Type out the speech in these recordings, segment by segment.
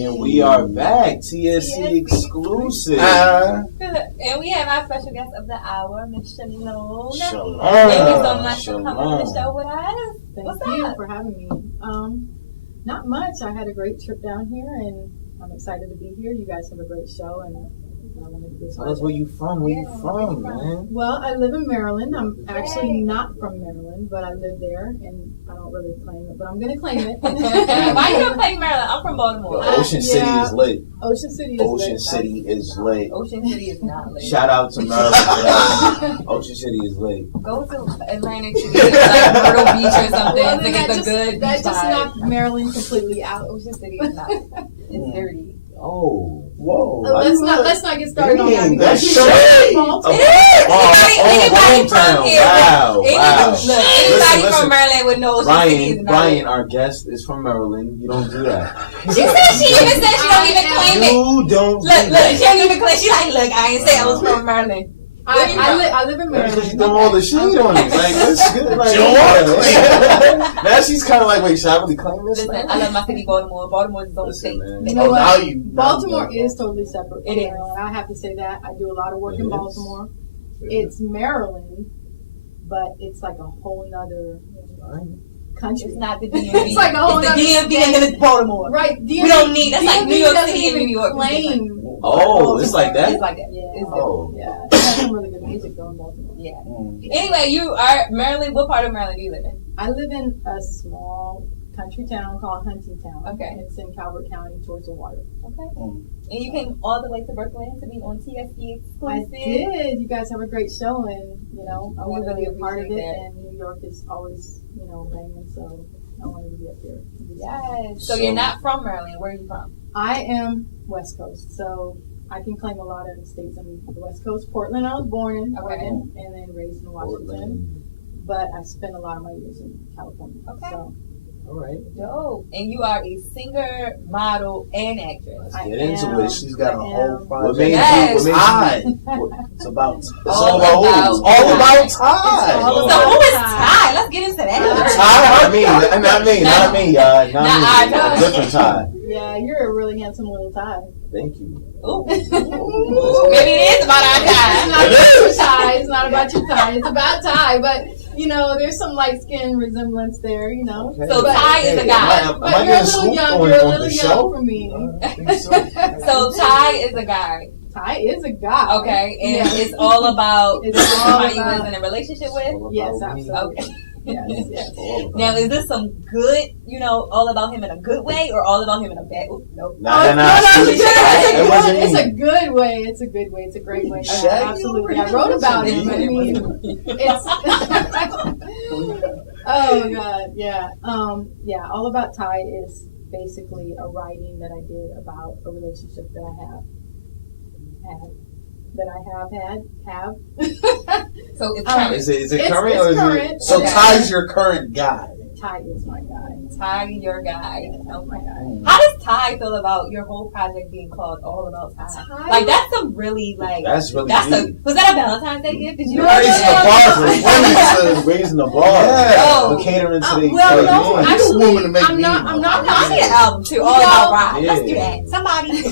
And we are back, TSE Exclusive. And we have our special guest of the hour, Miss Shalon. Shalon. Thank you so much for coming on the show with us. Thank you for having me. Not much. I had a great trip down here, and I'm excited to be here. You guys have a great show, and I wanted to be Tell us where you from. Where you from, man? Well, I live in Maryland. I'm actually not from Maryland, but I live there, and I don't really claim it, but I'm going to claim it. Why you don't claim Maryland? I'm from Baltimore. Ocean City is lit. Ocean City is Ocean lit. City is lit. Ocean City is not lit. Shout out to Maryland. Ocean City is lit. Go to Atlantic City, like Myrtle Beach or something, Well, to get the good that beach just vibe. knocked Maryland completely out. Ocean City is not. It's dirty. Oh, whoa. Let's not get started on that. Dang, Because that's you know shade. Baltimore. It is. Anybody hometown. from here? Wow, wow. Look, anybody Listen. from Maryland would know Ocean City is not. Brian, our guest is from Maryland. You don't do that. She said she even said she don't even claim it. You don't do Look, that. she don't even claim. She like, look, I ain't say I was from Maryland. I live in Because Maryland. you throw all the shit on it. Like, that's good. Like, now she's kind of like, wait, should I really claim this? Listen, I love my city, Baltimore. Baltimore is its own state. Man. You know what? Now Baltimore is totally separate. It is. I have to say that. I do a lot of work It in is. Baltimore. It's Maryland, but it's like a whole nother country. It's not the DMV. It's like a whole it's the nother DMV and then it's Baltimore. Right. We don't need, that's like DMV New York doesn't City and even New York. claim. Oh, it's like that? It's like that. Yeah. It's Oh. Yeah. There's some really good music though in Baltimore. Yeah. Mm. Anyway, you are Maryland. What part of Maryland do you live in? I live in a small country town called Huntingtown. Okay. And it's in Calvert County towards the water. Okay. Mm. And you came all the way to Brooklyn to be on TSE I Exclusive. did. You guys have a great show, and I We want to really be a part of it. appreciate that. And New York is always, banging, so I wanted to be up there. Yes. So you're not from Maryland. Where are you from? I am West Coast, so I can claim a lot of states on the West Coast. Portland, I was born in, Okay. Oregon, and then raised in Washington. But I spent a lot of my years in California. Okay. So All right. Dope. And you are a singer, model, and actress. Let's I get into am. it. She's got a I whole am. project. Yes. What made you? It's about. It's All all about about. All about It's Ty. all So about who is Ty. Ty? Let's get into that. Ty, not me, not me, not me, y'all. Nah, Not no. me. Different Ty. Yeah, you're a really handsome little Ty. Thank you. Ooh. Maybe it is about our It's not Ty. about your Ty. It's not about your Ty. It's about Ty. But, there's some light skin resemblance there, Okay. So Ty is a guy. Am I But you're a getting little scooped young. on You're a the little young show? for me. I think so. So Ty is a guy. Ty is a guy. Okay. And Yeah. it's all about It's this is all somebody you about- was in a relationship with? Yes, All about me. absolutely. Okay. Yes. Now, is this some good, all about him in a good way or all about him in a bad? Nope. Nah, No, It wasn't it's me. a good way. It's a good way. It's a great way. Shaggy Absolutely. over I here? wrote about It it. I mean, it's. Oh God, yeah. All About Ty is basically a writing that I did about a relationship that I have had. So it's current. Is it It's- current it's or is current. it? So Okay. Ty's your current guy. Ty is my guy. Ty, your guy. Oh my God. How does Ty feel about your whole project being called All About Ty? Ty- Like, that's some really, like, That's really that's deep. was that a Valentine's Day gift? Did you No, Raising the bar for women no. to raising the bar. Yeah. We're catering to the Well, no, men. actually, woman to make I'm me not. one. I'm not. I need an album too. All No. About Rock. Let's do Yeah. that. Somebody.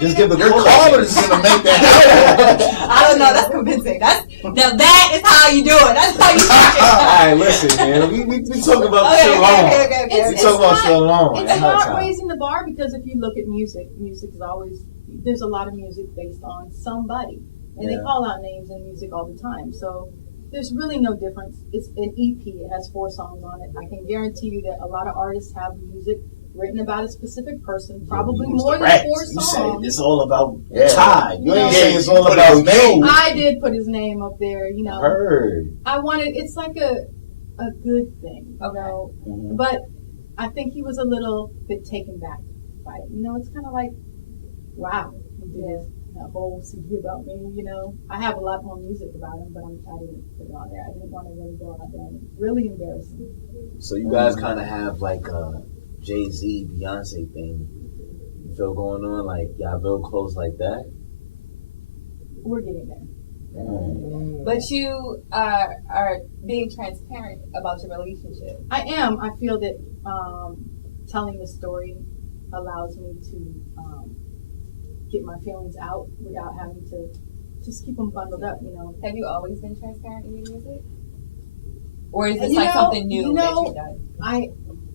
Just give the Your chorus. caller is gonna make that I don't know. That's convincing. Now that is how you do it. That's how you do it. Alright, listen, man. We talk about Shalon. Okay. We talk about Shalon. It's That's our not time. raising the bar because if you look at music is always there's a lot of music based on somebody, and they Yeah. call out names in music all the time. So there's really no difference. It's an EP. It has 4 songs on it. I can guarantee you that a lot of artists have music written about a specific person, probably You was more the than rats. 4 You said songs. it's all about Yeah. Ty. You ain't Yeah. saying it's all You put about his name. you. I did put his name up there. Heard. I wanted. It's like a good thing, Mhm. But I think he was a little bit taken back by it. It's kind of like, wow, we did this. a whole CD about me, you know. I have a lot more music about him, but I didn't put it on there. I didn't want to really go out there and really embarrass him. So you guys kind of have like a Jay-Z, Beyonce thing. You feel going on? Like y'all real close like that? We're getting there. But you are being transparent about your relationship. I am. I feel that telling the story allows me to get my feelings out without having to just keep them bundled up, you know. Have you always been transparent in your music? Or is this like something new that you've done?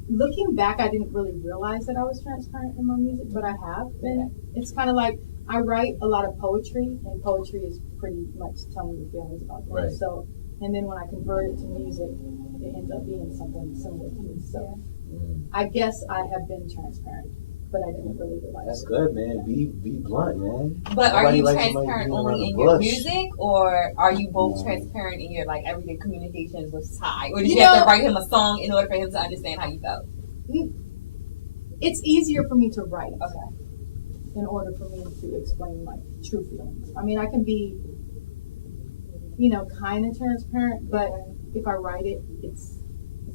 Looking back, I didn't really realize that I was transparent in my music, but I have been. It's kind of like I write a lot of poetry, and poetry is pretty much telling your feelings about things. Right. So, and then when I convert it to music, it ends up being something similar to me. So, I guess I have been transparent, but I didn't really realize. That's good, man. Be blunt, man. But are Nobody you likes transparent somebody only in being around your the bush. music, or are you both transparent in your like everyday communications with Ty? Or did you You have know- to write him a song in order for him to understand how you felt? It's easier for me to write. Okay. In order for me to explain my true feelings. I mean, I can be, you know, kind of transparent, but if I write it, it's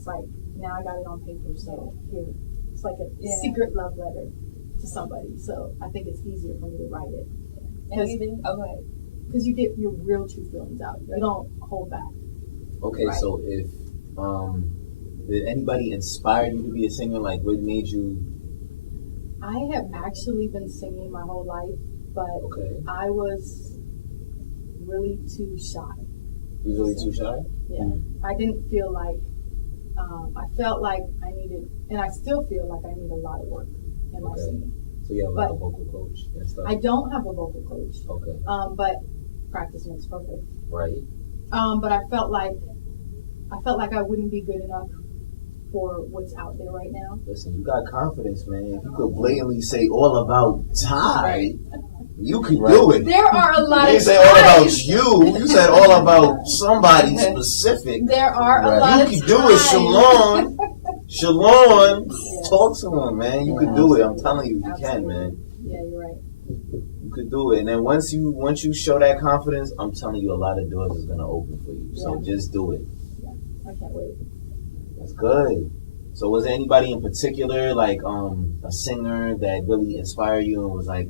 like now I got it on paper, so here, it's like a secret love letter to somebody. So I think it's easier for me to write it because you get your real true feelings out. You don't hold back. Okay, Right. so if did anybody inspire you to be a singer? Like, what made you? I have actually been singing my whole life, but Okay, I was really too shy. you really too shy. Yeah, I didn't feel like, I felt like I needed, and I still feel like I need a lot of work in my Okay. singing. So you have like a But vocal coach and stuff. I don't have a vocal coach, Okay, but practice makes perfect. right. But I felt like I wouldn't be good enough for what's out there right now. Listen, you got confidence, man. If you could blatantly say all about Ty, you could do it. There are a lot You of didn't say all about times. you. You said all about somebody specific. There are a lot You of can times. do it, Shalon. Shalon, talk to him, man. You could do it. I'm telling you, you can, man. Yeah, you're right. You could do it. And then once you show that confidence, I'm telling you, a lot of doors is gonna open for you. So just do it. I can't wait. That's good. So was there anybody in particular, like a singer that really inspired you and was like,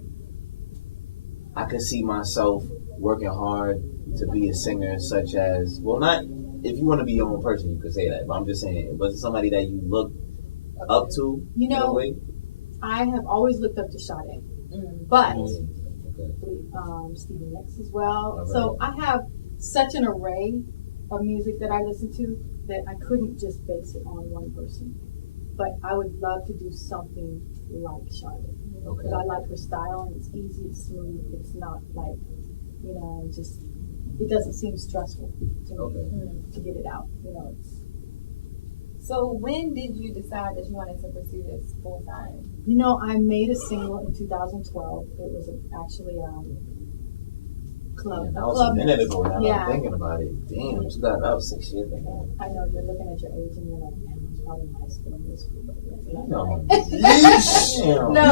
I could see myself working hard to be a singer, such as, well, not if you want to be your own person, you could say that. But I'm just saying, was it somebody that you looked up to? You in a know, way? I have always looked up to Sade, but Okay. Stevie Nicks as well. Alright. So I have such an array of music that I listen to that I couldn't just base it on one person. But I would love to do something like Sade. Okay. I like her style, and it's easy, it's smooth. It's not like, you know, just it doesn't seem stressful to me to get it out. You know, it's. So when did you decide that you wanted to pursue this full time? You know, I made a single in 2012. It was actually club. That A was club a minute mix. ago now. Yeah. I'm thinking about it. Damn, that was 6 years ago. I know you're looking at your age and you're like, man, I was probably in high school and middle school. But No. Damn. No.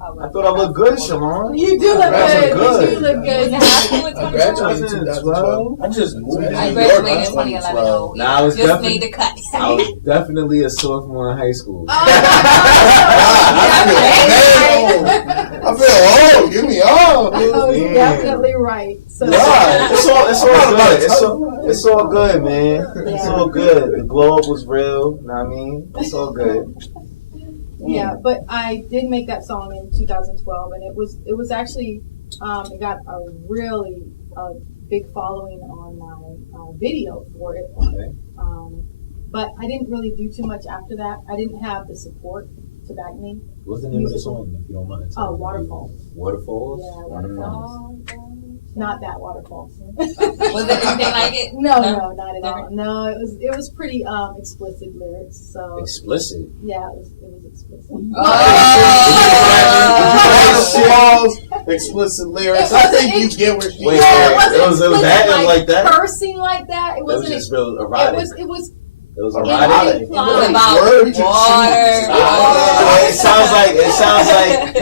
I thought I looked good, Shalon. You do look That's good. good. You do look good. I graduated in 2012. I just moved to I New York graduated in in 2011. 2012. Nah, I was just definitely- made the cut. I was definitely a sophomore in high school. I feel old. Give me all. Oh, you're definitely right. So It's all good. It's all good, man. It's all good. The glow up was real. You know what I mean? It's all good. yeah, but I did make that song in 2012, and it was actually it got a really big following on my video for it. Okay. But I didn't really do too much after that. I didn't have the support to back me. What's the name of the song, if you don't mind? Oh, Waterfalls. Waterfalls? Yeah, Waterfalls. Not that Waterfalls. Was it anything like it? No, not at all. No, it was pretty explicit lyrics. So Explicit. yeah, it was explicit. Explicit lyrics. I think you get where she Wait, is. Yeah, it wasn't it was that, explicit, like that? Cursing like that. It It was wasn't. just real erotic. It was It was Erotic. erotic. It was about Word to water. It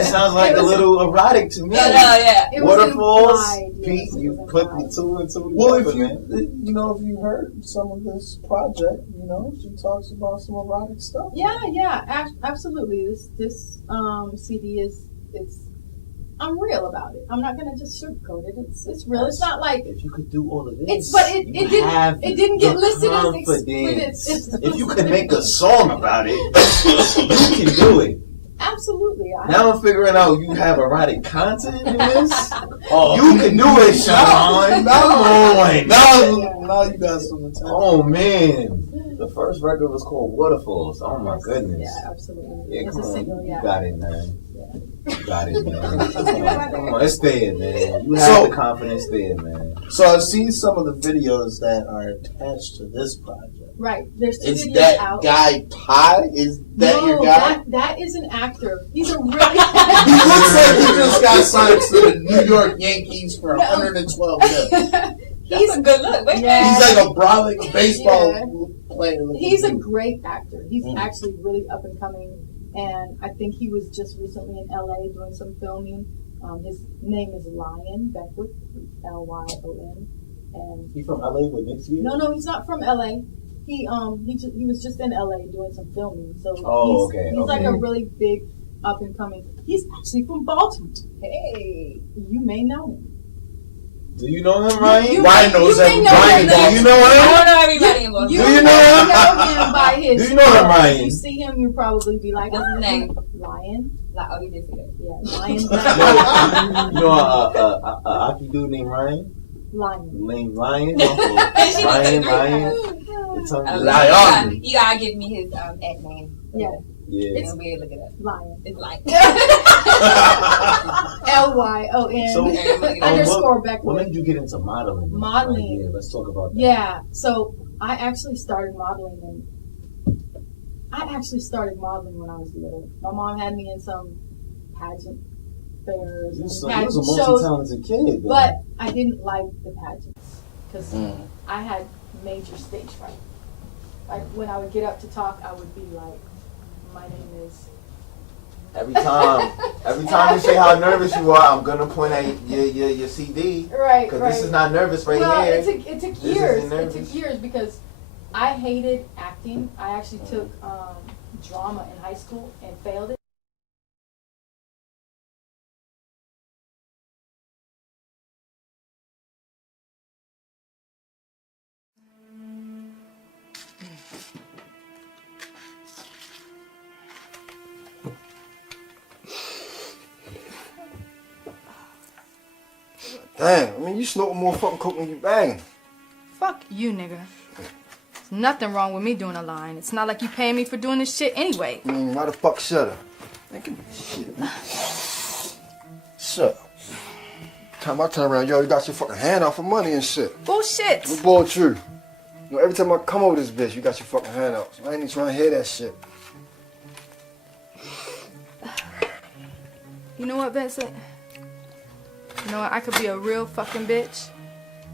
sounds like a little erotic to me. Yeah. It was Waterfalls, implied, yes, Pete, it you was put implied. the two and two Well, if together, man. if you heard some of this project, she talks about some erotic stuff. Yeah, absolutely. This CD I'm real about it. I'm not gonna just sugarcoat it. It's real. It's not like If you could do all of this, it didn't get listed as confidence. If you could make a song about it, you can do it. Absolutely. Now I'm figuring out you have erotic content in this. Oh, you can do it, Shalon. Come on. Now you got some attention. Oh man, the first record was called Waterfalls. Oh my goodness. Yeah, absolutely. Yeah, It's come a on, single. you Yeah. got it, man. You got it, man. Come on, it's there, man. You have the confidence there, man. So I've seen some of the videos that are attached to this project. Right. There's two Is videos that out. guy Pi? Is that no, your guy? that is an actor. He's a really. He looks like he just got signed to the New York Yankees for $112 million. He's a good look. Wait, Yeah. He's like a brolic baseball player. He's a great actor. He's actually really up and coming, and I think he was just recently in LA doing some filming. His name is Lion Beckwith, Lyon, and He from LA with Nick's view? no, he's not from LA. He was just in LA doing some filming. So he's like a really big up and coming. He's actually from Baltimore. Hey, you may know him. Do you know him, Ryan? Ryan knows may everybody. know Ryan, him. do you know I him? don't know everybody in Baltimore. You Do you know may him? know him by his. Do you know him, Ryan? If you see him, you probably be like, What's his name? Lion. Like, oh, you did see that. Yeah, Lion. You know a Aki dude named Ryan? Lion. Named Lion? She Ryan, did Ryan. It's Lion. You gotta give me his ad name. Yeah, Yeah. You'll be able to look it up. Lion. It's like Lyon So, underscore what Beckwith. made you get into modeling? Modeling. Like, yeah, let's talk about that. Yeah, so I actually started modeling when I was little. My mom had me in some pageant fairs You and was pageant a shows, multi-talented kid. but I didn't like the pageants because Mm. I had major stage fright. Like when I would get up to talk, I would be like, "My name is." Every time you say how nervous you are, I'm gonna point at your CD. Right, Because right. this is not nervous right Well, here. it took This years. isn't It nervous. took years because I hated acting. I actually took drama in high school and failed it. Damn, I mean, you snorting more fucking coke than you banging. Fuck you, nigga. There's nothing wrong with me doing a line. It's not like you paying me for doing this shit anyway. I mean, why the fuck shut up? Man, give me this shit. Shut up. Time I turn around, you already got your fucking hand out for money and shit. Bullshit. We both true. You know, every time I come over this bitch, you got your fucking hand out. So I ain't even trying to hear that shit. You know what, Vincent? You know what? I could be a real fucking bitch,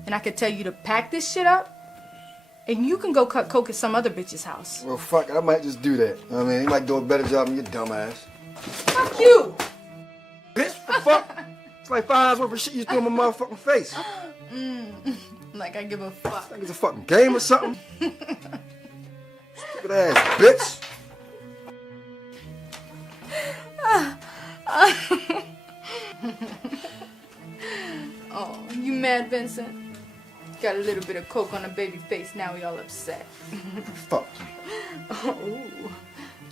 and I could tell you to pack this shit up, and you can go cut coke at some other bitch's house. Well, fuck it, I might just do that. You know what I mean, he might do a better job than your dumb ass. Fuck you! Bitch, the fuck? It's like 5 hours worth of shit you threw in my motherfucking face. Like I give a fuck. Like it's a fucking game or something. Stupid ass bitch. Oh, you mad, Vincent? Got a little bit of coke on a baby face, now we all upset. Fuck you. Oh, ooh.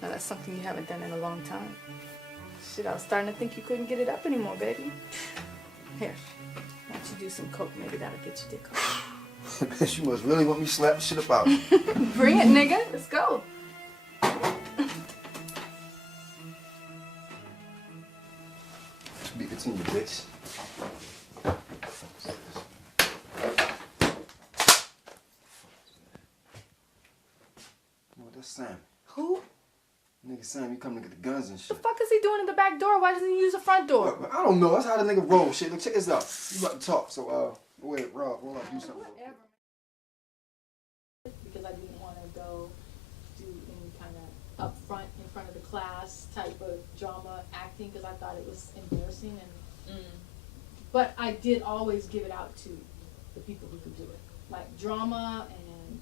Now that's something you haven't done in a long time. Shit, I was starting to think you couldn't get it up anymore, baby. Here, why don't you do some coke? Maybe that'll get your dick off. Bitch, you must really want me to slap shit about you. Bring it, nigga. Let's go. Be continued, bitch. What that's Sam? Who? Nigga Sam, you come to get the guns and The shit. fuck is he doing in the back door? Why doesn't he use the front door? I don't know. That's how the nigga roll. Shit, look, check this out. You about to talk, so wait, Rob, roll up, do something. Because I didn't want to go up front in front of the class type of drama acting because I thought it was embarrassing but I did always give it out to the people who could do it. Like drama and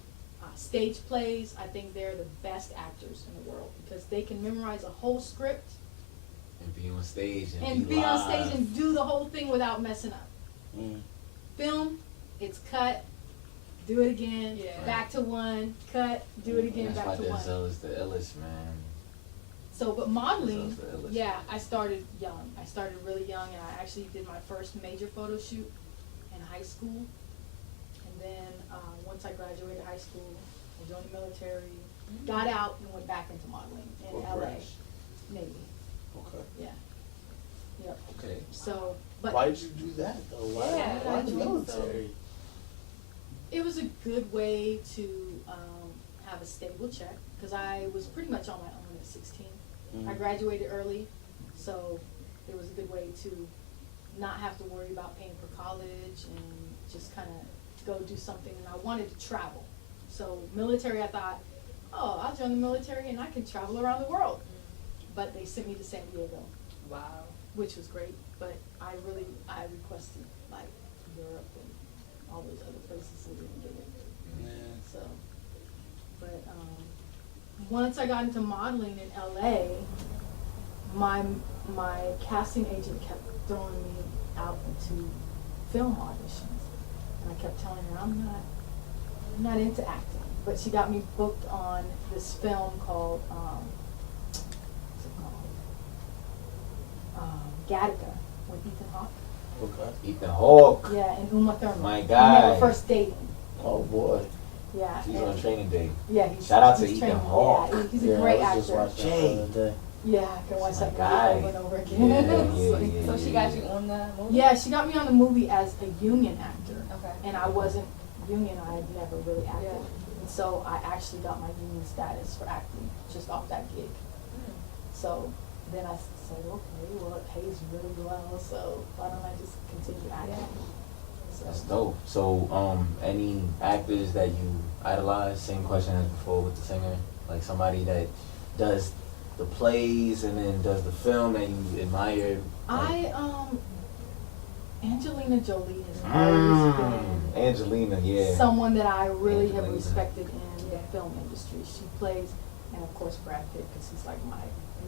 stage plays, I think they're the best actors in the world because they can memorize a whole script And be on stage and be on stage and do the whole thing without messing up. Film, it's cut, do it again, back to one, cut, do it again, back to one. That's why Denzel is the illest, man. So, but modeling, Denzel's the illest. yeah, I started young. I started really young, and I actually did my first major photo shoot in high school. And then once I graduated high school, I joined the military, got out, and went back into modeling in What LA, branch? Navy. Okay. Yeah. Yep. Okay. So, but Why did you do that though? Why the military? it was a good way to have a stable check because I was pretty much on my own at 16. I graduated early, so it was a good way to not have to worry about paying for college and just kind of go do something. And I wanted to travel. So military, I thought, oh, I'll join the military and I can travel around the world. But they sent me to San Diego. Wow. Which was great, but I requested like Europe and all those other places so didn't get it. So, but once I got into modeling in LA, my casting agent kept throwing me out into film auditions, and I kept telling her I'm not into acting. But she got me booked on this film called Gattaca with Ethan Hawke. Okay. Ethan Hawke. Yeah, and Uma Thurman. My When guy. they were first dating. Oh boy. Yeah. He's and- on training day. Yeah, Shout out to he's Ethan training. Hawke. Yeah, he's a great I was just actor. watching that the other day. Yeah, I can watch My that movie guy. over and over again. Yeah. So she got you on the movie? Yeah, she got me on the movie as a union actor. Okay. And I wasn't union, I had never really acted. Yeah. And so I actually got my union status for acting just off that gig. So then I said, okay, well it pays really well, so why don't I just continue acting? So, That's dope. So, any actors that you idolize? Same question as before with the singer. Like somebody that does the plays and then does the film that you admire. Angelina Jolie has always been Angelina, yeah. someone that I really have Angelina. respected in the film industry. She plays, and of course Brad Pitt, because he's like my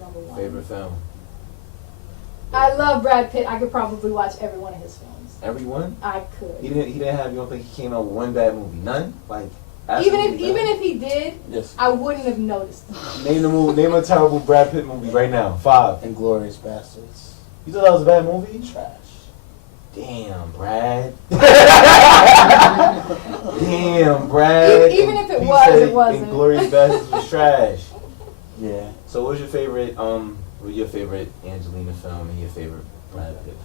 number one. Favorite film? I love Brad Pitt. I could probably watch every one of his films. Everyone? I could. He didn't have. You don't think he came out with one bad movie? None? Like Even absolutely if he did, Yes. I wouldn't have noticed. none? Name a terrible Brad Pitt movie right now. 5. Inglourious Bastards. You thought that was a bad movie? Trash. Damn, Brad. Damn, Brad. Even if it He was, said it wasn't. Inglourious Bastards was trash. Yeah. So, what's your favorite? What's your favorite Angelina film and your favorite Brad Pitt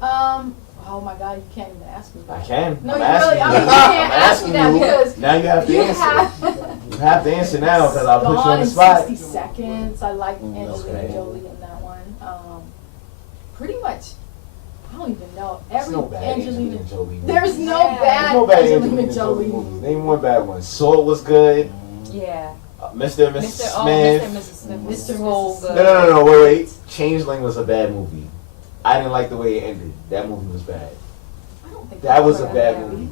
film? Oh my God, you can't even ask me that. I can. No, I'm you asking really, you. I mean, you can't I'm ask me asking that you. because Now you have to you answer. have. You have to answer now because I'll put you on Gone the in spot. 60 Seconds. I like Angelina Okay. Jolie in that one. Pretty much, I don't even know. There's Every no bad Angelina. Jolie movie. There's no Yeah. bad There's no bad Angelina Jolie movies. movie. Name one bad one. Sword was good. Yeah. Mr. and Mrs. Mr. Smith. Oh, Mr. and Mrs. Smith. Mr. was and so Mrs. good. No, wait. Changeling was a bad movie. I didn't like the way it ended. That movie was bad. I don't think That was a was bad movie.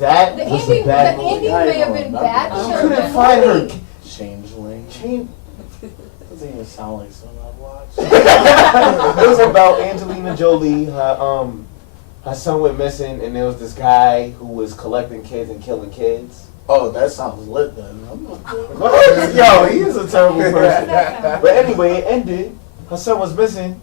That The was ending, a bad the movie. ending I may have don't been remember. bad. I but I it couldn't was find her. movie. Changeling. Doesn't even sound like something I've watched. It was about Angelina Jolie. Her son went missing, and there was this guy who was collecting kids and killing kids. Oh, that sounds lit then. What? Yo, he is a terrible person. But anyway, it ended. Her son was missing.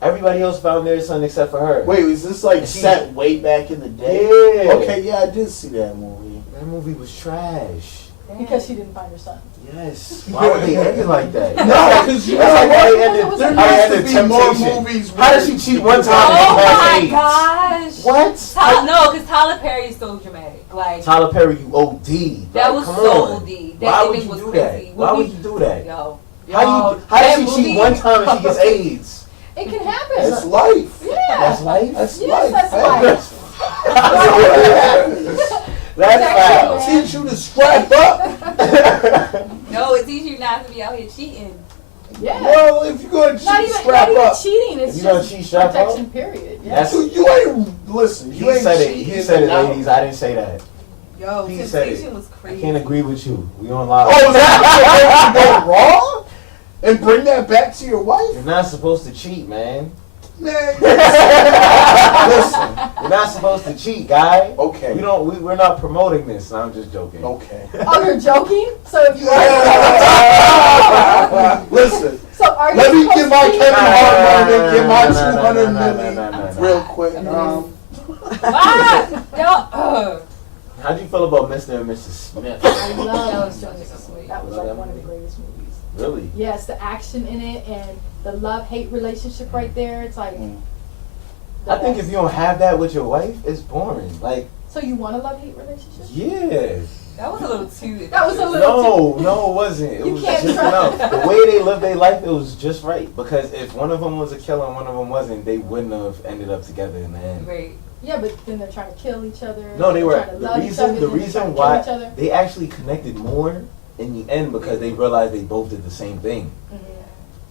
Everybody else found their son except for her. Wait, was this like And she- set way back in the day? Yeah. Okay, yeah, I did see that movie. That movie was trash. Because she didn't find her son. Yes. Why would they end it like that? No, because you That's like how they ended. There How they has to ended be more Temptation. movies. How did she cheat one time Oh and my pass AIDS? gosh. What? No, because Tyler Perry is so dramatic. Like, Tyler Perry, you OD. that Like, was come so on. OD. That Why would ending you was do crazy. that? Why would you do that? Yo. How did that she cheat movie- one time and she gets AIDS? It can happen. That's life. Yeah. That's life. That's Yes, life. that's life. That's foul. Teach you to strap up. No, it teaches you not to be out here cheating. Yeah. Well, if you're gonna Not cheat, even, strap not even up. cheating. It's If you gonna just cheat, strap up? protection. Period. Yeah. That's You ain't listen. You he ain't said it. cheating. He said it, now. ladies. I didn't say that. Yo, He said temptation it. was I crazy. can't agree with you. We on live. Oh, that's what you go wrong and bring that back to your wife, You're not supposed to cheat, man. man. Listen, you're not supposed to cheat, guy. Okay. We're not promoting this. I'm just joking. Okay. Oh, you're joking? So if you Listen. so are you Let me supposed get my to be- Kevin Hart moment. Get my Nah, 200 nah, million nah, nah, nah. real quick. Ah, yo, How'd you feel about Mr. and Mrs. Smith? I love That That was sweet. That was like one of the greatest movies. Really? Yes, the action in it and the love-hate relationship right there. It's like. the I think best. if you don't have that with your wife, it's boring. Like, So you want a love-hate relationship? yeah. that was a little too. That was a little. No, it wasn't. It You was can't just trust- enough. The way they lived their life, it was just right. Because if one of them was a killer and one of them wasn't, they wouldn't have ended up together in the end. Great. Yeah, but then they're trying to kill each other. No, they they're were. trying to The love each reason, other, the then they're reason trying to kill why each other. they actually connected more in the end because they realized they both did the same thing.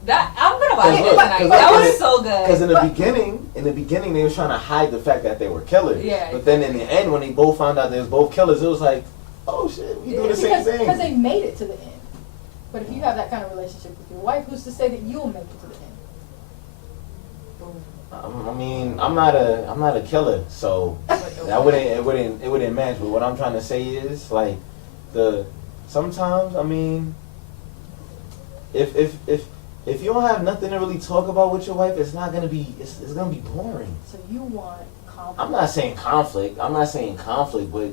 That I'm gonna watch Cause it look, tonight. cause That look, was cause so Because good. in the beginning, they were trying to hide the fact that they were killers. Yeah. But then in the end, when they both found out they was both killers, it was like, oh shit, we do the same thing. Because they made it to the end. But if you have that kind of relationship with your wife, who's to say that you'll make it to the end? I mean, I'm not a killer, so that it wouldn't match. But what I'm trying to say is like sometimes I mean, if you don't have nothing to really talk about with your wife, it's gonna be boring. So you want conflict. I'm not saying conflict, but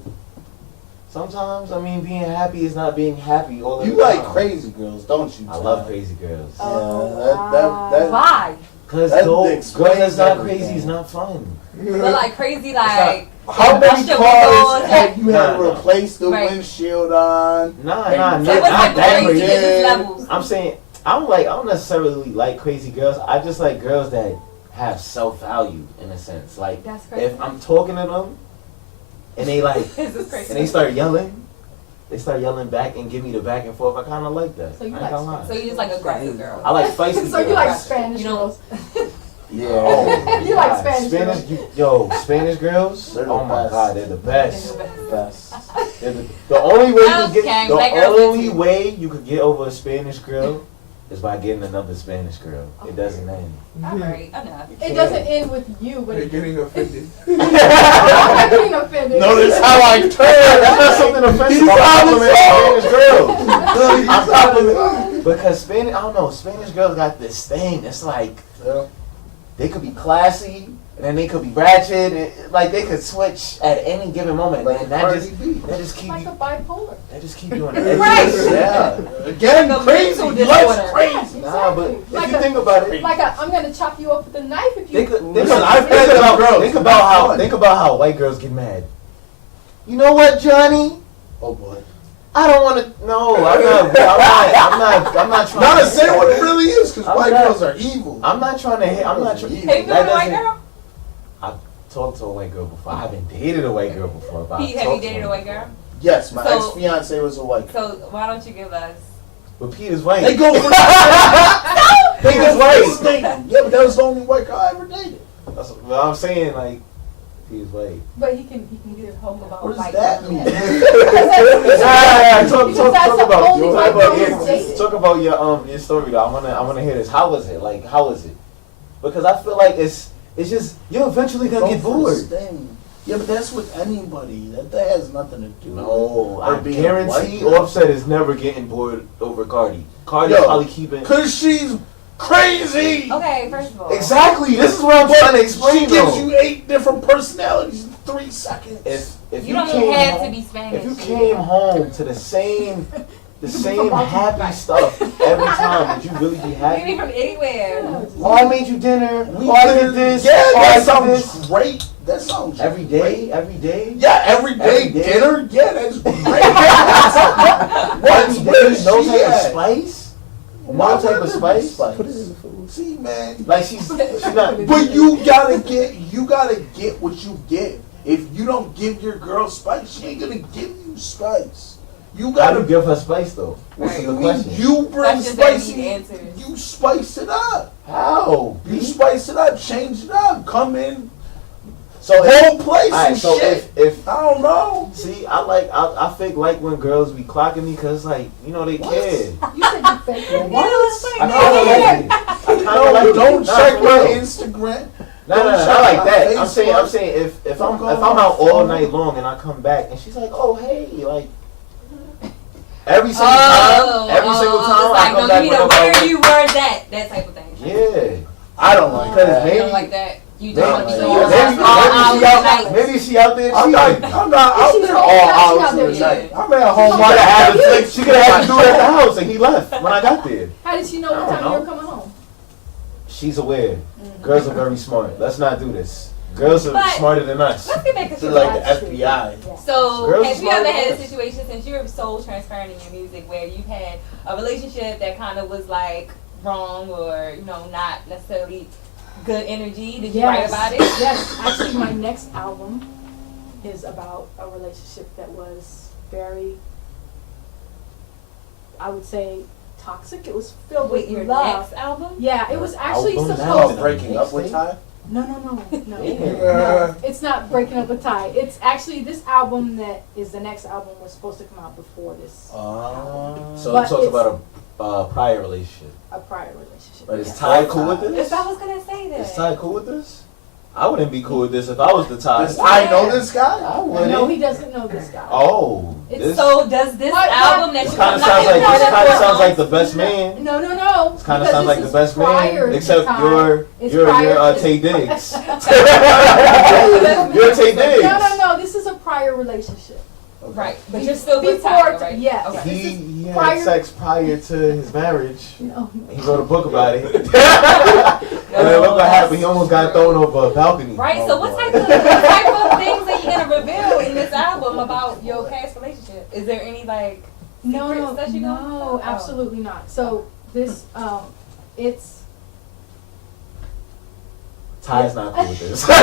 sometimes I mean being happy is not being happy all the You time. like crazy girls, don't you? I love crazy girls. Oh, that- Why? Cause That girls explains that's not everything. crazy is not fun. But like crazy, like How many Russia cars windows, have you had to Nah. replace the Right. windshield on? Nah, it not was like that crazy. crazy. It's just levels. I'm saying I don't necessarily like crazy girls. I just like girls that have self-value in a sense. Like That's crazy. if I'm talking to them and they like This is crazy. and they start yelling back and give me the back and forth. I kind of like that. So you I ain't like gonna lie. So you just like aggressive girls. I like feisty So you girls. like Spanish You know- girls. Yeah. Oh, You like God. Spanish girls. Spanish girls. They're the Oh my best. God, they're the best. Best. They're the only way you Girls could can, get black the girls do only too. way you could get over a Spanish girl is by getting another Spanish girl. It doesn't end. Alright, enough. It doesn't end with you, but You're it getting offended. I'm getting offended. Notice how I turned. That's not something offensive. He's I'm on his complimenting own. Spanish girls. He's I'm on his complimenting because Spanish. I don't know. Spanish girls got this thing. It's like own. they could be classy and then they could be ratchet. And, like they could switch at any given moment. Like and that Cardi just B. keep Like you. a bipolar. That just keep you on the edge. Right. Yeah. Again, Like a crazy. mental Let's disorder. crazy. Nah, but Like if you a- think about it, Like I'm gonna chop you up with a knife if you. think about how white girls get mad. You know what, Johnny? Oh boy. I don't want to. No, I'm not trying. Now to to say what it really is, because I'm white not- girls are evil. I'm not trying to hit. I'm not trying. Have Have you been with a white girl? I've talked to a white girl before. I haven't dated a white girl before. But Pete, I've have you talked to dated a one white girl? Yes, my So- ex-fiance was a white girl. So why don't you give us? But Pete is white. They go for Pete is white. Yeah, but that was the only white girl I ever dated. That's what I'm saying. Like, Pete is white. But he can give hope about What does white that girls. mean? Yeah, talk Because that's the about only white girl he's yeah, dated. talk about your story though. I wanna hear this. How was it? Like, how was it? Because I feel like it's just you're eventually gonna get bored. Yeah, but that's with anybody. That has nothing to do. No, with I her being a guarantee white girl. Offset is never getting bored over Cardi. Cardi's Yo, probably keeping. Cause she's crazy. Okay, first of all. Exactly. This is what I'm trying to She explain. gives though. you 8 different personalities in 3 seconds. If You don't came even have home, to be Spanish. if you came home to the same happy stuff every time, would you really be Maybe happy? from anywhere. Oh, I made you dinner. We Oh, I did- did this. Yeah, Oh, I that did sounds this. great. That sounds Every great. day, every day. Yeah, every day Every day. dinner. Yeah, that's great. Every day, Where is no she type of at? spice. Why No would type of there be spice. spice? Put it in the food. See, man. Like she's not. But you gotta get what you get. If you don't give your girl spice, she ain't gonna give you spice. You How do gotta you give her spice though? What's Right. the question? You bring Questions that spice. need answers. You spice it up. How? You spice it up. Change it up. Come in. So Whole place alright, and so shit. if I don't know. see, I fake like when girls be clocking me because like they care. You said you fake it. What? I kind of like it. I kind of No, like it. don't Nah, check for my real. Instagram. No, Don't check not like my that. I'm Facebook. saying if Don't I'm go if on I'm my out all phone. night long and I come back and she's like, oh hey, like every single Oh, time, every single time it's I like, come no, back you with need a to where bottle- you were that type of thing. Yeah, I don't like because that. maybe You don't like that. You maybe, don't want to maybe, show your ass all hours she of out, the night. maybe she out there I'm cheating. not out She's there out- all she's hours out of there the night. cheating. I'm at home She could watching have Netflix. she could have had to do it at the house and he left when I got there. How did she know what I don't time you know. were coming home? She's aware. Girls are very smart. Let's not do this. Girls are But- smarter than us. Let's get back to She's shit. like the That's true. FBI. Yeah. So, Girls have you smarter ever had than a us. situation, since you're so transparent in your music, where you've had a relationship that kind of was like wrong or not necessarily good energy? Did you write about it? Yes, actually, my next album is about a relationship that was very, I would say, toxic. It was filled With with your love. next album? Yeah, it was actually Album? supposed. Now? Breaking up with Ty? No. Yeah. No, it's not breaking up with Ty. It's actually this album that is the next album was supposed to come out before this So But it talks it's- about a prior relationship. a prior relationship. But is Yeah. Ty cool with If this? I was gonna say that. Is Ty cool with this? I wouldn't be cool with this if I was the Ty. Does Ty know this guy? I wouldn't. No, he doesn't know this guy. Oh, It's this So does this What? album that this you kind of come sounds out like with this kind of sounds like the the best man. No. This kind of Because sounds like this the is best prior man, to except Ty. you're It's you're prior to- Tay Diggs. No, You're Tay Diggs. no. This is a prior relationship. Right, but you're still with Before Ty, right? yes. Okay. He had prior- sex prior to his marriage. No. He wrote a book about it. And then look what happened. He almost got thrown over a balcony. Right, Oh, so what boy. type of things are you gonna reveal in this album about your past relationship? Is there any like secrets that you know? No, absolutely not. So this, it's. Ty's not cool with this. Wait, just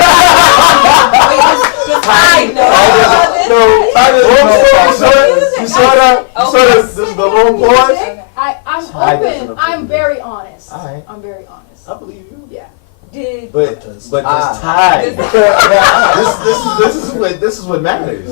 I know. No, Ty doesn't know. You saw that? You saw this the long pause? Okay. I'm Ty doesn't open. approve I'm of very honest. Alright. I'm very honest. I believe you. Yeah. Did But Does does Ty- Ty? This is what matters.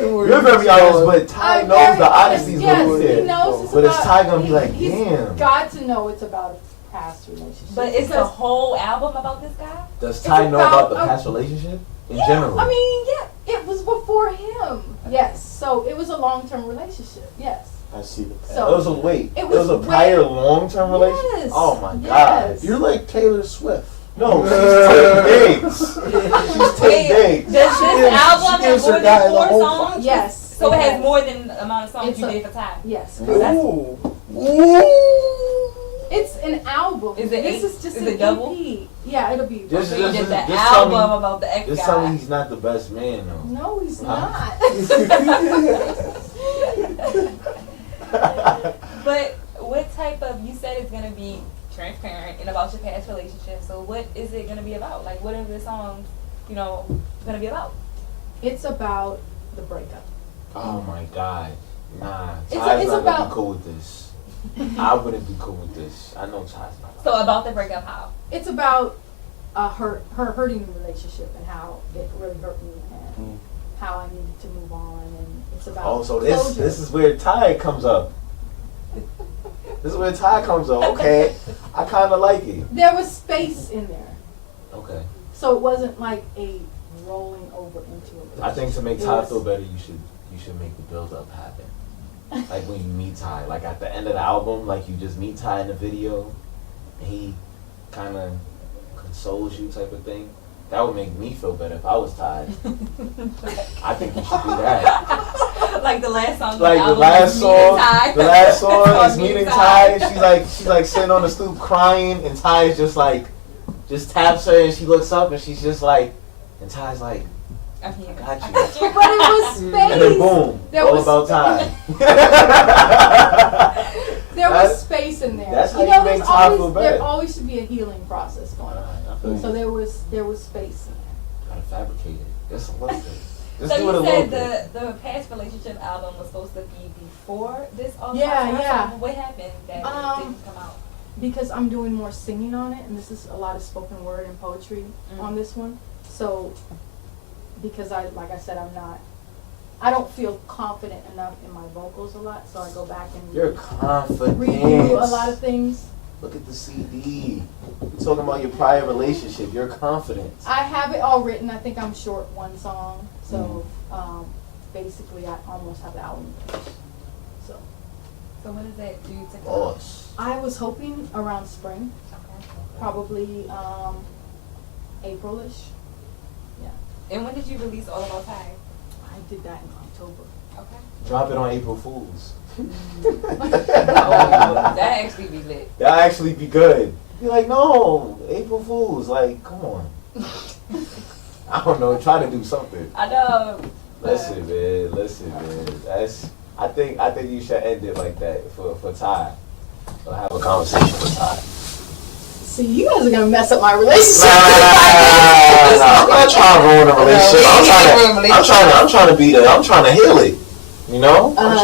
You're very honest, but Ty I'm knows very the honest. honesty's Yes, gonna be he there. knows it's But is about- Ty gonna be like, he's damn? got to know it's about a past relationship. but it's the Because- whole album about this guy? Does Ty know about about the a- past relationship in Yeah, general? I mean, yeah, it was before him. Yes, so it was a long-term relationship. Yes. I see the path. So- It was a wait. It It was was a way- prior long-term relationship. Yes, Oh my god. yes. You're like Taylor Swift. No, she's Tay Diggs. She's Tay Diggs. Does this album she have gives more her guy than the 4 whole songs? project. Yes. So it has has. more than the amount of songs It's you a- did for Ty? Yes. Ooh. Ooh. It's an album. Is it This eight- is just is an it double? EP. Yeah, it'll be. Just- So you did the just tell album me- about the ex Just tell guy. me he's not the best man though. No, he's Huh? not. But what type of, you said it's gonna be transparent and about your past relationship, so what is it gonna be about? Like, what are the songs, gonna be about? It's about the breakup. Oh my god. Nah. It's Ty's not gonna about- be cool with this. I wouldn't be cool with this. I know Ty's not. So about the breakup, how? It's about her hurting the relationship and how it really hurt me and how I needed to move on, and it's about Oh, so closure. this is where Ty comes up. This is where Ty comes up. Okay. I kinda like it. There was space in there, Okay. so it wasn't like a rolling over into a relationship. I think to make It Ty was- feel better, you should make the build up happen. Like when you meet Ty, like at the end of the album, like you just meet Ty in the video, and he kind of consoles you, type of thing. That would make me feel better if I was Ty. I think you should do that. Like the last song. Like the last song is meeting Ty, and she's like sitting on the stoop crying, and Ty is just taps her, and she looks up, and she's just like, and Ty's like, I'm here. I got you. But it was space. And then boom, There all was- about Ty. There That's- was space in there. that's how you there's make Ty feel always, better. there always should be a healing process going on. I feel you. So there was space in there. Gotta fabricate it. Just a little bit. Just So do it a you little said bit. the past relationship album was supposed to be before this all Yeah, yeah. So what happened that it didn't come out? Because I'm doing more singing on it, and this is a lot of spoken word and poetry on this one. So, because like I said, I don't feel confident enough in my vocals a lot, so I go back and You're confident. redo a lot of things. Look at the CD. You're talking about your prior relationship. You're confident. I have it all written. I think I'm short one song, so basically I almost have the album finished. So what does that do to come? Boss. I was hoping around spring, Okay. probably April-ish. And when did you release All About Time? I did that in October. Okay. Drop it on April Fools. Oh, that actually be lit. That'll actually be good. Be like, no, April Fools. Like, come on. I don't know. Try to do something. I know. Listen, man. I think you should end it like that for Ty. I'll have a conversation with Ty. See, you guys are gonna mess up my relationship. I'm not trying to ruin a relationship. I'm trying to heal it. You know? I'm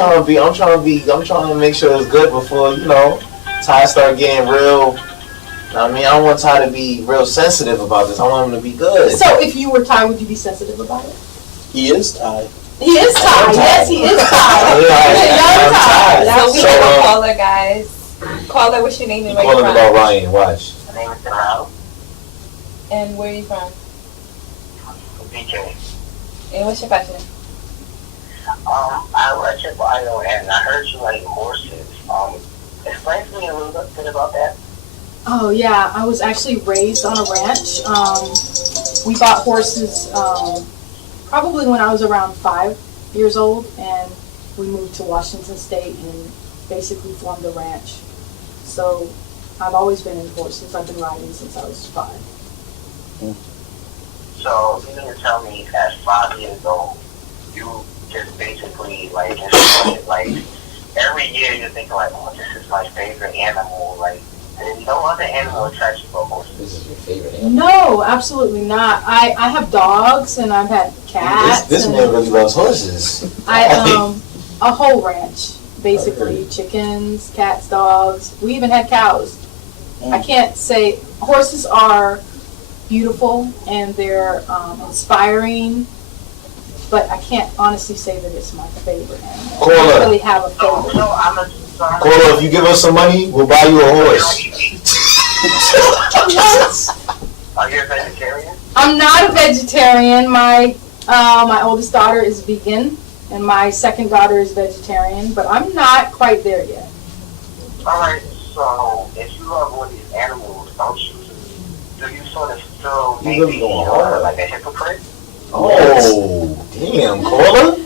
trying to make sure it's good before, Ty start getting real. I mean, I don't want Ty to be real sensitive about this. I want him to be good. So if you were Ty, would you be sensitive about it? He is Ty. He is Ty. Yes, he is Ty. I'm So we So, have a caller, guys. Caller, what's your name and where you calling from? about Ryan. Watch. My name is Darrell. And where are you from? From PK. And what's your question? I read your bio and I heard you like horses. Explain to me a little bit about that. Oh yeah, I was actually raised on a ranch. We bought horses probably when I was around 5 years old, and we moved to Washington State and basically formed a ranch. So I've always been in horses. I've been riding since I was 5. So you mean to tell me at 5 years old, you just basically like every year you're thinking like, oh, this is my favorite animal. Like, there's no other animal attracts you but horses. This is your favorite animal? No, absolutely not. I have dogs and I've had cats. This and man really loves horses. a whole ranch, basically. Chickens, cats, dogs. We even had cows. I can't say, horses are beautiful and they're inspiring, but I can't honestly say that it's my favorite animal. I don't really have a favorite. No, I'm a sorry. Cora, if you give us some money, we'll buy you a horse. Are you a vegetarian? I'm not a vegetarian. My oldest daughter is vegan, and my second daughter is vegetarian, but I'm not quite there yet. Alright, so if you love all these animals, don't you? Do you sort of feel maybe you're like a hypocrite? Oh, damn, Cora.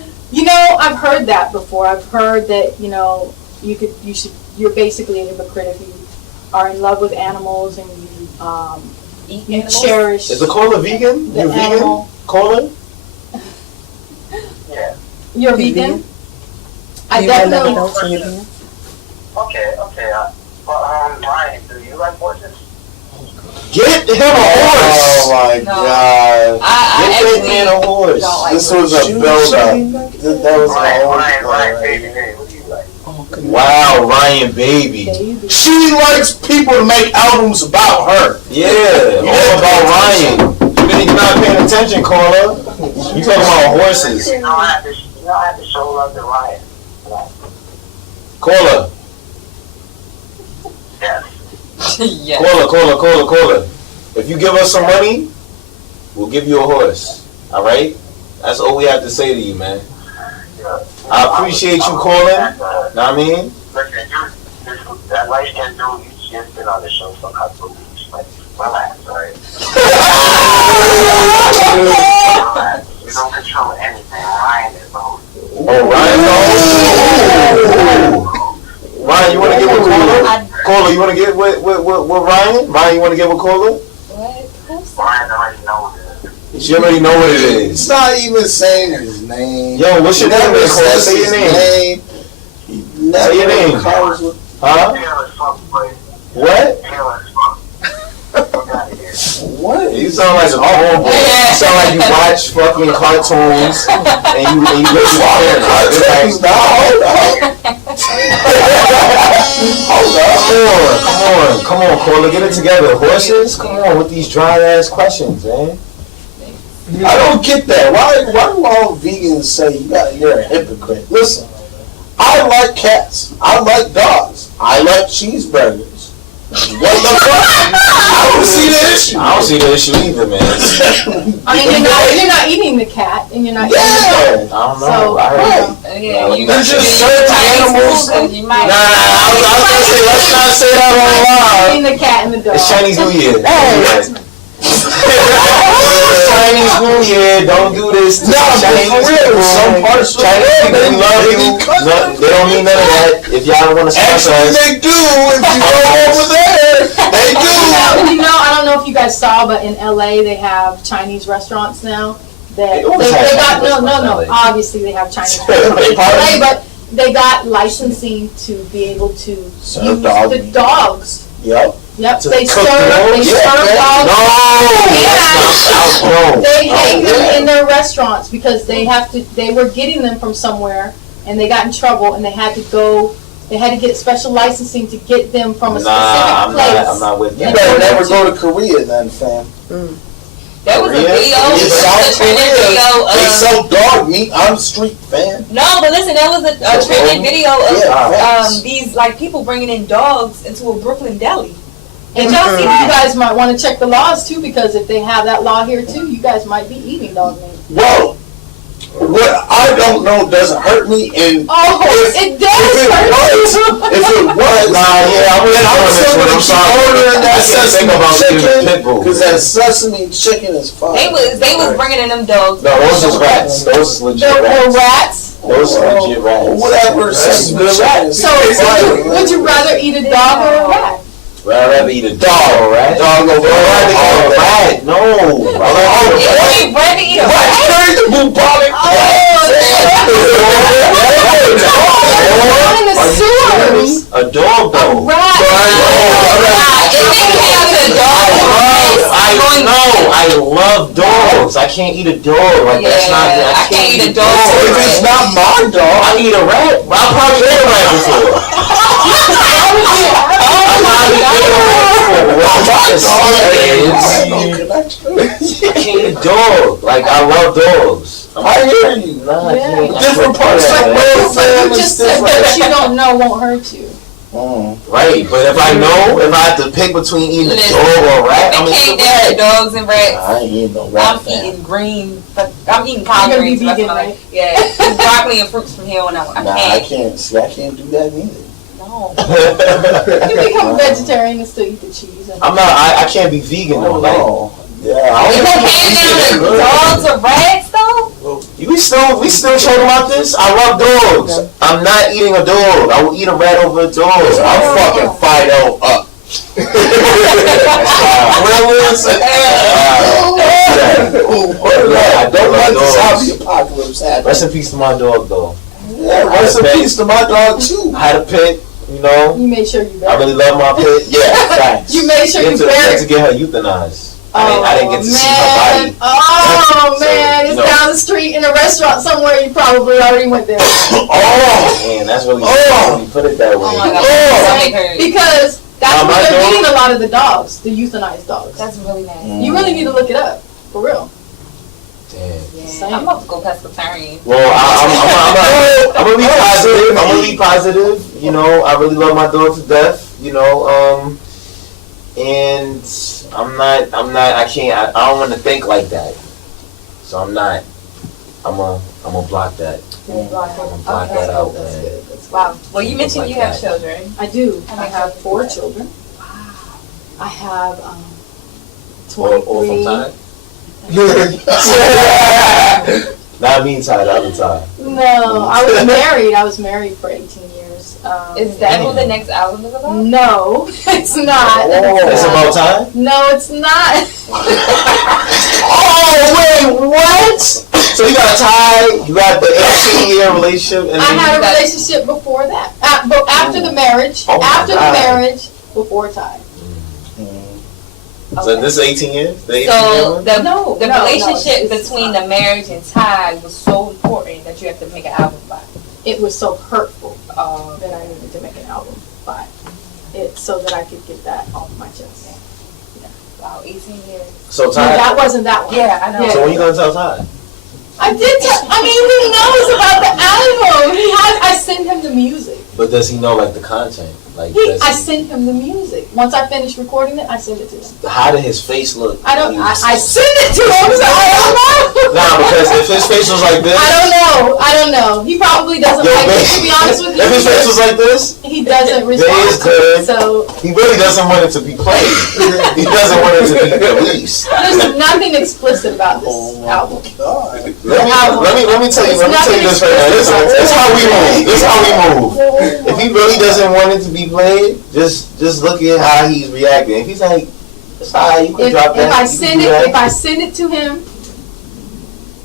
I've heard that before. I've heard that, you're basically a hypocrite if you are in love with animals and Eat you animals? cherish Is the Cora vegan? the You vegan? animal. Cora? Yeah. You're vegan? I definitely. Okay. Ryan, do you like horses? Get him a horse! Oh my No. god. I Get that man a horse. don't like This was a build-up. That was Ryan, baby, what do you like? Wow, Ryan baby. Baby. She likes people to make albums about her. Yeah, all about Ryan. You're not paying attention, Cora. You talking about horses. You know I have to show love to Ryan. Cora. Yes. Yes. Cora. If you give us some money, we'll give you a horse. All right? That's all we have to say to you, man. Yeah. I appreciate you calling. Know what I mean? Listen, that light-skinned dude, you just been on the show for a couple of weeks. Like, relax, alright? Relax. You don't control anything. Ryan is the host. Oh, Ryan. Ryan, you want to get with Cora? Cora, you want to get with Ryan? Ryan, you want to get with Cora? What? Ryan already knows it. She already know what it It's is. not even saying his name. Yo, what's your name, Never Cora? says Say your his name. He never Say your name. calls with- Huh? Taylor Swift, boy. What? Taylor Swift. Get out of here. What? You sound like a horrible. You sound like you watch fucking cartoons and you listen to cartoons. No, hold on. Come on, Corla, get it together. Horses? Come on with these dry ass questions, man. I don't get that. Why do all vegans say you're a hypocrite? Listen, I like cats. I like dogs. I like cheeseburgers. What the fuck? I don't see the issue. I don't see the issue either, man. I mean, you're not eating the cat, and you're not eating the dog. I don't know. So, I heard. Yeah, you There's just certain animals. You might. Nah, I was gonna say, let's not say that on live. eating the cat and the dog. It's Chinese New Year. Chinese New Year, don't do this. No, Chinese for real. Some parts of Chinese people, we love you. No, they don't mean none of that. If y'all want to sponsor Actually, us, they do. If you go over there, they do. I don't know if you guys saw, but in LA they have Chinese restaurants now. That They always have they got Chinese restaurants in no. LA. Obviously they have Chinese restaurants in LA, but they got licensing to be able to Serve use dogs. the dogs. Yep. Yep, To they cook serve the dogs? dogs. No, that's not out, They hang them in their restaurants because they were getting them from somewhere and they got in trouble and they had to get special licensing to get them from a specific place. I'm not with You that. better never go to Korea then, fam. There was a Korea? video. In South trending Korea, video they of. sell dog meat. I'm a street fan. No, but listen, there was a trending video of Yeah, these like people bringing in dogs into a Brooklyn deli. Did And y'all see you that? guys might want to check the laws too, because if they have that law here too, you guys might be eating dog meat. Well, what I don't know doesn't hurt me, and Oh, it does if hurt it was, Nah, yeah, I then I'm was still gonna keep ordering that I can't think about sesame eating pit chicken bulls. because that sesame chicken is fire. They was bringing in them dogs. No, those is rats. Those is legit There were rats. rats. Those is legit rats. Whatever sesame chicken is So would you rather eat a dog or a rat? I'd rather eat a dog, right? Dog over A rat. No. Would you rather eat a rat? Carry the bubonic Down in the sewers. A dog, though. A rat. I know. I love dogs. I can't eat a dog. Like that's not. I can't eat a dog. If it's not my dog, I eat a rat. I probably ate a rat before. I can't eat a dog. Like I love dogs. I hear you. Nah, I can't. Different parts of the world, You just said that you don't know won't hurt you. Right, but if I know, if I have to pick between eating a dog or a rat, I'm If it gonna came eat a down to rat. dogs and rats, I ain't eating no rat. I'm eating green. But I'm eating collard You're gonna be greens. vegan, That's right? like, yeah, it's broccoli and fruits from here on out. Nah, I can't. See, I can't do that either. No. You become a vegetarian and still eat the cheese. I'm not. I can't be vegan though. Like, No. Yeah, I If don't it came down to dogs or rats, though, we still talking about this? I love dogs. I'm not eating a dog. I will eat a rat over a dog. I'm fucking Fido up. I don't like the zombie dogs. apocalypse happen. Rest in peace to my dog, though. Yeah, rest in peace to my dog too. I had a pit, you know. You made sure you I buried really love my pit. Yeah, facts. You made sure you Get to buried. get her euthanized. I didn't get to see her body. Oh So, man, you it's know. down the street in a restaurant somewhere. You probably already went there. Oh, Man, that's really Oh. when you put it that way. oh my god, Oh. my stomach hurts. Because that's Now, what my they're dog- getting a lot of the dogs, the euthanized dogs. That's really nasty. You really need to look it up, for real. Damn. Yeah, I'm about to go pescatarian. Well, I'm gonna be positive. I'm gonna be positive. You know, I really love my dog to death. You know, and I don't want to think like that. So I'm not. I'm gonna block that. I'm gonna block that out, That's man. good. That's Wow. Well, you mentioned Like you have that. children. I do. How I many have children? 4 children. I have All 23. from Ty? Not me, Ty. The other Ty. No, I was married. I was married for 18 years. Is that what the next album is about? No, it's not. It's about time. No, it's not. Oh wait, what? So you got Ty. You got the 18-year relationship, and I then had you a got. relationship before that. But after the marriage, Oh my after God. the marriage, before Ty. So this is 18 years? The 18 So year the No, relationship it's between not. the marriage and Ty was so important that you have to make an album by. It was so hurtful that I needed to make an album by it so that I could get that off my chest. Wow, 18 years. So No, Ty. that wasn't that one. Yeah, I know. Yeah. So when you gonna tell Ty? I did. I mean, he knows about the album. I sent him the music. But does he know like the content? Like I sent him the music. Once I finished recording it, I sent it to him. how did his face look? I don't. when he was- I sent it to him. So I don't know. Nah, because if his face was like this, I don't know. He probably doesn't Yo, like man. it, to be honest with you. if his face was like this, He doesn't is respond to good. it. So he really doesn't want it to be played. He doesn't want it to be released. there's nothing explicit about this album. God. Let me tell you this right now. This is how we move. This is how we move. If he really doesn't want it to be played, just look at how he's reacting. If he's like, it's alright, you can drop that. If I you can send do it, that. if I send it to him,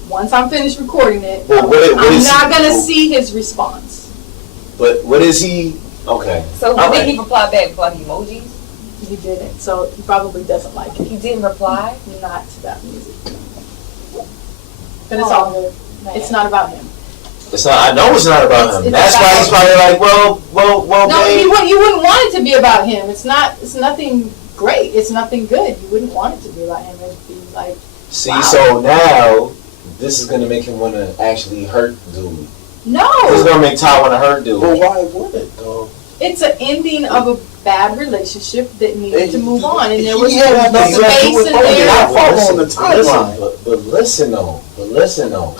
once I'm finished recording it, Well, what I'm is not he- gonna see his response. But what is he? Okay. So All did right. he reply back like emojis? He didn't, so he probably doesn't like it. He didn't reply? Not to that music. But it's all good. It's not about him. It's not. I know it's not about him. It's That's why about- he's probably like, well, No, babe. you wouldn't want it to be about him. It's not. It's nothing great. It's nothing good. You wouldn't want it to be about him. It'd be like, See, wow. so now this is gonna make him want to actually hurt dude. no. This is gonna make Ty want to hurt dude. But why would it though? It's an ending of a bad relationship that needed to move on, and there was He had the nothing to do space with in Poetic. there. I follow on the Listen, timeline. but listen though.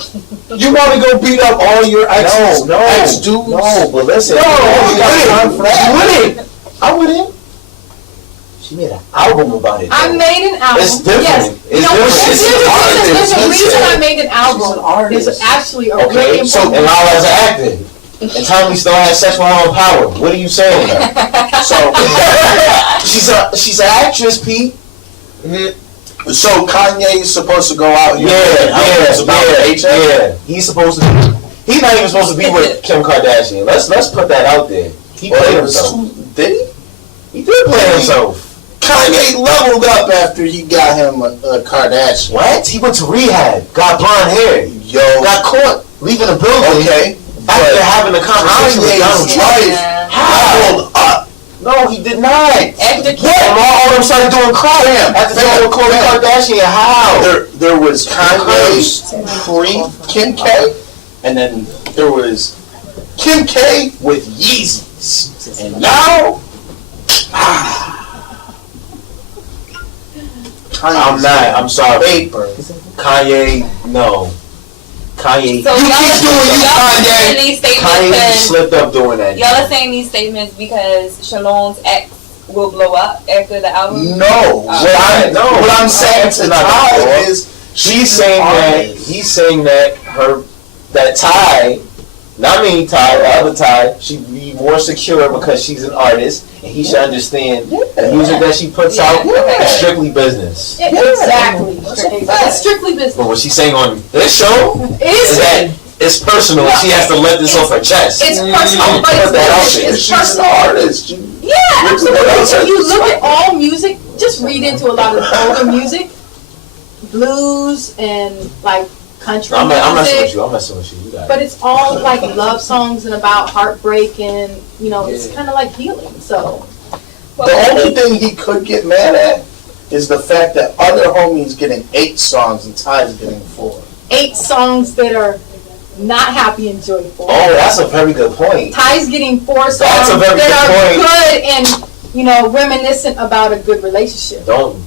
You want to go beat up all your exes? No, ex dudes? no, but listen. No, you got time for that. you wouldn't. I wouldn't. She made an album about it. I though. made an album. It's different. Yes. It's No, different. there's a reason I made an She's album. an artist. There's actually a really Okay, so important. and Lala as an actor. And Tommy still has sexual power. What are you saying? So, she's an actress, Pete. so Kanye is supposed to go out here. Yeah. He's supposed to be. He's not even supposed to be with Kim Kardashian. Let's put that out there. He played himself. Did he? He did play himself. Kanye leveled up after he got him a Kardashian. What? He went to rehab. Got blonde hair. Yo. Got caught leaving the building. Okay. After having a conversation with Donald Kanye's Trump. life leveled up. No, he did not. After And all of them started doing crap. After they were Khloe Kardashian, how? There was Kanye pre Kim K, and then there was Kim K with Yeezys, and now I'm not. I'm sorry. paper. Kanye, no. Kanye. So You y'all keep doing you, y'all Kanye. saying these statements Kanye because slipped up doing that. y'all are saying these statements because Shalon's ex will blow up after the album. No, what I'm saying to Ty is He's saying that. He's saying that that Ty, not me, Ty, the other Ty, should be more secure because she's an artist and he should understand the music that she puts out is strictly business. Exactly. It's strictly business. But what she's saying on this show is that it's personal and she has to let this off her chest. It's personal, I'm but gonna it's put that out business. there. It's she's an personal. artist. Yeah, absolutely. If you look at all music, just read into a lot of the older music, blues and like country I'm messing with music. you. I'm messing with you. You got But it. it's all like love songs and about heartbreak and it's kind of like healing. So The only thing he could get mad at is the fact that other homies getting 8 songs and Ty's getting 4. 8 songs that are not happy and joyful. Oh, that's a very good point. Ty's getting 4 songs That's a very that good are good and reminiscent about a good relationship. Don't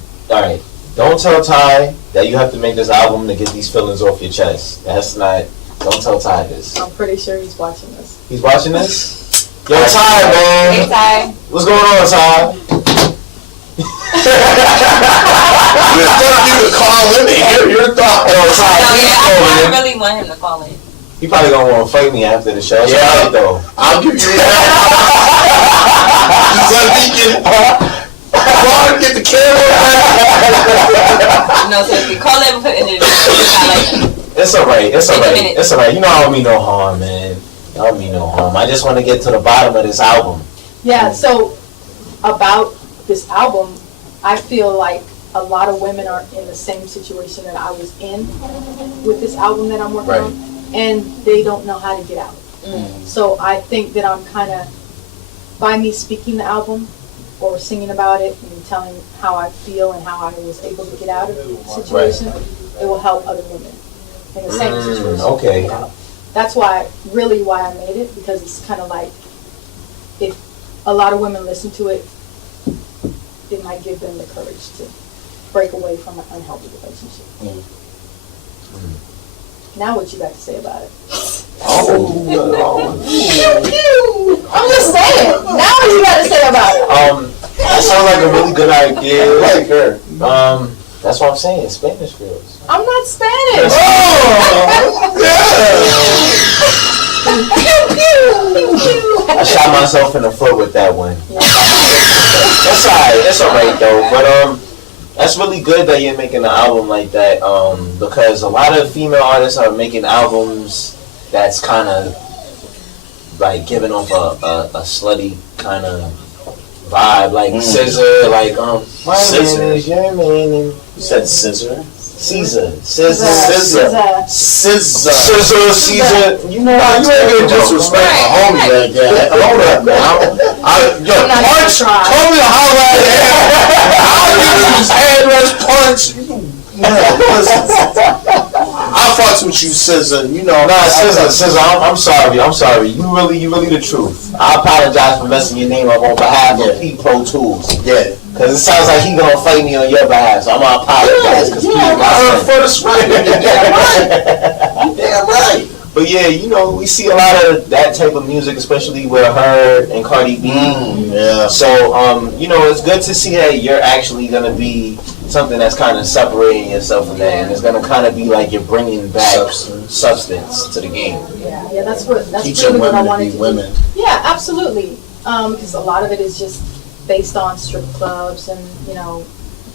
tell Ty that you have to make this album to get these feelings off your chest. That's not. Don't tell Ty this. I'm pretty sure he's watching this. He's watching this. Yo, Ty, Hey, man. Ty. What's going on, Ty? We're telling you to call in and hear your thoughts. Yo, Ty, No, please yeah, call I in. really want him to call in. He probably gonna want to fight me after the show. Yeah. Right, though. I'll give you that. So he can get the camera. No, seriously, call in and put it in the I like him. It's alright. It's Take a alright. minute. It's alright. You know I don't mean no harm, man. I don't mean no harm. I just want to get to the bottom of this album. Yeah, so about this album, I feel like a lot of women are in the same situation that I was in with this album that I'm working on, and they don't know how to get out. So I think that I'm kind of, by me speaking the album or singing about it and telling how I feel and how I was able to get out of the situation, it will help other women in the same situation. Okay. That's why I made it, because it's kind of like, if a lot of women listen to it, it might give them the courage to break away from an unhealthy relationship. Now what you got to say about it? I'm just saying. Now what you got to say about it? That sounds like a really good idea. I like her. That's what I'm saying. Spanish girls. I'm not Spanish. I shot myself in the foot with that one. That's alright. That's alright though. But that's really good that you're making an album like that. Because a lot of female artists are making albums that's kind of like giving off a slutty kind of vibe, like SZA, like my name is your man, and You said scissor? Caesar, SZA. You know, Nah, you ain't gonna disrespect my homie like that. Hold up, man. Yo, punch. Told me to holler at him. I'll give you his head rush punch. Man, listen. I fucks with you, SZA. You know. Nah, SZA, I'm sorry. You really the truth. I apologize for messing your name up on behalf of P Pro Tools. Yeah. Cause it sounds like he gonna fight me on your behalf, so I'm gonna apologize. Cause I for the smack. You damn right. But yeah, you know, we see a lot of that type of music, especially with her and Cardi B. Yeah. So, you know, it's good to see that you're actually gonna be something that's kind of separating yourself from that, and it's gonna kind of be like you're bringing back substance to the game. Yeah, that's Teaching really what I women wanted to to be women. do. Yeah, absolutely. Because a lot of it is just based on strip clubs and, you know.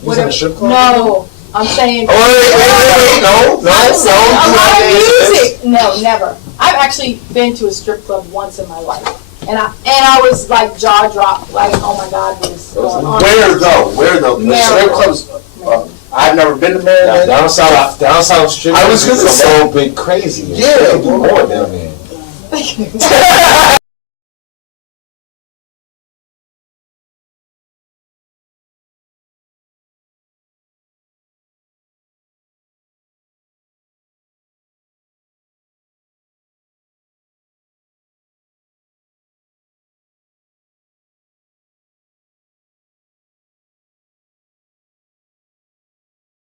You was in a strip club? No, I'm saying. Oh, wait, no. I'm saying a lot of music. No, never. I've actually been to a strip club once in my life, and I was like jaw dropped, like, oh my God, what is going on? Where though? The strip clubs. I've never been to Maryland. Down south strip. I was gonna say a little bit crazy. Yeah, more down there.